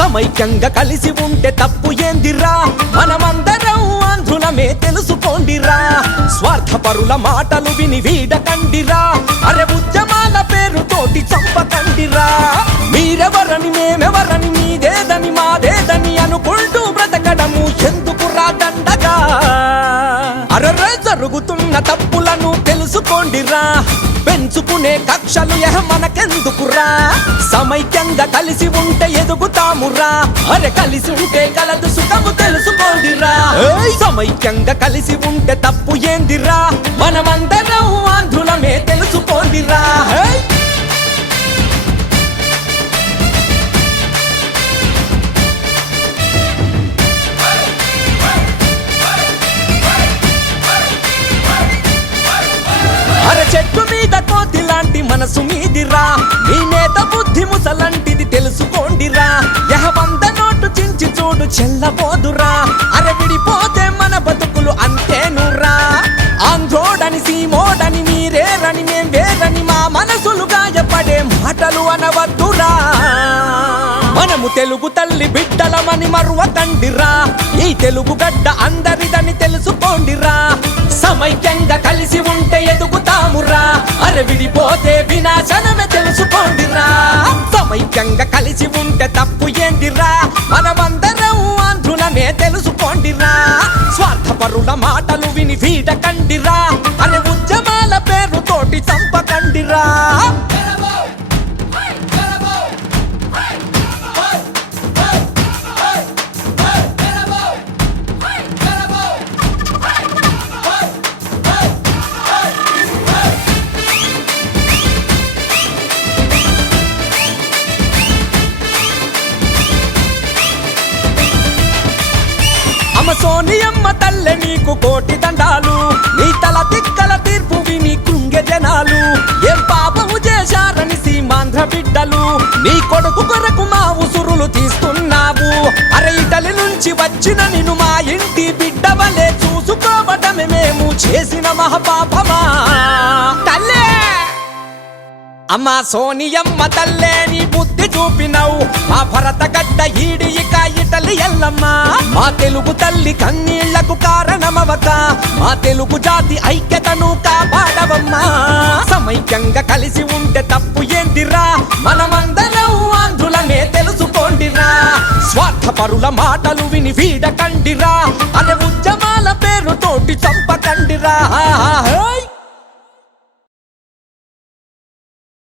సమైక్యంగా కలిసి ఉంటే తప్పు ఏందిరా మనమందరం ఆంధ్రులమే తెలుసుకోండిరా స్వార్థపరుల మాటలు విని వీడకండిరా అరే ఉద్యమాల పేరుతోటి చంపకండిరా మీరెవరని మేమెవరని మీదేదని మాదేదని అనుకుంటూ బ్రతకడము ఎందుకురా దండగా అరరే జరుగుతున్న తప్పులను తెలుసుకోండిరా పెంచుకునే కక్షలు మనకెందుకురా సమైక్యంగా కలిసి ఉంటే ఎదుగుతామురా అరే కలిసి ఉంటే కలదు సుఖము తెలుసుకోండిరా సమైక్యంగా కలిసి ఉంటే తప్పు ఏందిరా మనమందరం ఆంధ్రులమే తెలుసుకోండిరా అరే చెట్టు మీద కోతి లాంటి మనసు మీదిరా మీ నేత బుద్ధి ముసలంటిది తెలుసుకోండిరా 100 నోటు చించి చూడు చెల్లబోదురా అరే విడిపోతే మన బతుకులు అంతేనురా ఆంధ్రోడని సీమోడని మీరేరని మేం వేరని మా మనసులు గాయపడే మాటలు అనవద్దురా మనము తెలుగు తల్లి బిడ్డలమని మరువకండిరా ఈ తెలుగు గడ్డ అందరిదని తెలుసుకోండిరా సమైక్యంగా కలిసి ఉంటే ఎదుగుతామురా అరే విడిపోతే వినాశనమే తెలుసుకోండిరా సమైక్యంగా కలిసి ఉంటే తప్పు ఏందిరా మనమందరం ఆంధ్రులమే తెలుసుకోండిరా స్వార్థపరుల మాటలు విని వీడకండిరా అరే ఉద్యమాల పేరుతోటి చంపకండిరా సోనియమ్మ తల్లె నీకు కోటి దండాలు నీ తల తిక్కల తీర్పు విని కృంగె జనాలు ఏం పాపము చేశారని సీమాంధ్ర బిడ్డలు నీ కొడుకు కొరకు మా ఉసురులు తీస్తున్నావు అరే ఇటలి నుంచి వచ్చిన నిన్ను మా ఇంటి బిడ్డవలే చూసుకోవటమే మేము చేసిన మహాపాపమా తల్లే అమ్మా సోనియమ్మ తల్లే నీ బుద్ధి చూపినవు మా భరత గడ్డ ఈడి ఇక ఇటలి ఎల్లమ్మా మా తెలుగు తల్లి కన్నీళ్లకు కారణమవక మా తెలుగు జాతి ఐక్యతను కాపాడవమ్మా సమైక్యంగా కలిసి ఉంటే తప్పు ఏందిరా మనమందరం ఆంధ్రులమే తెలుసుకోండిరా స్వార్థపరుల మాటలు విని వీడకండిరా అరే ఉద్యమ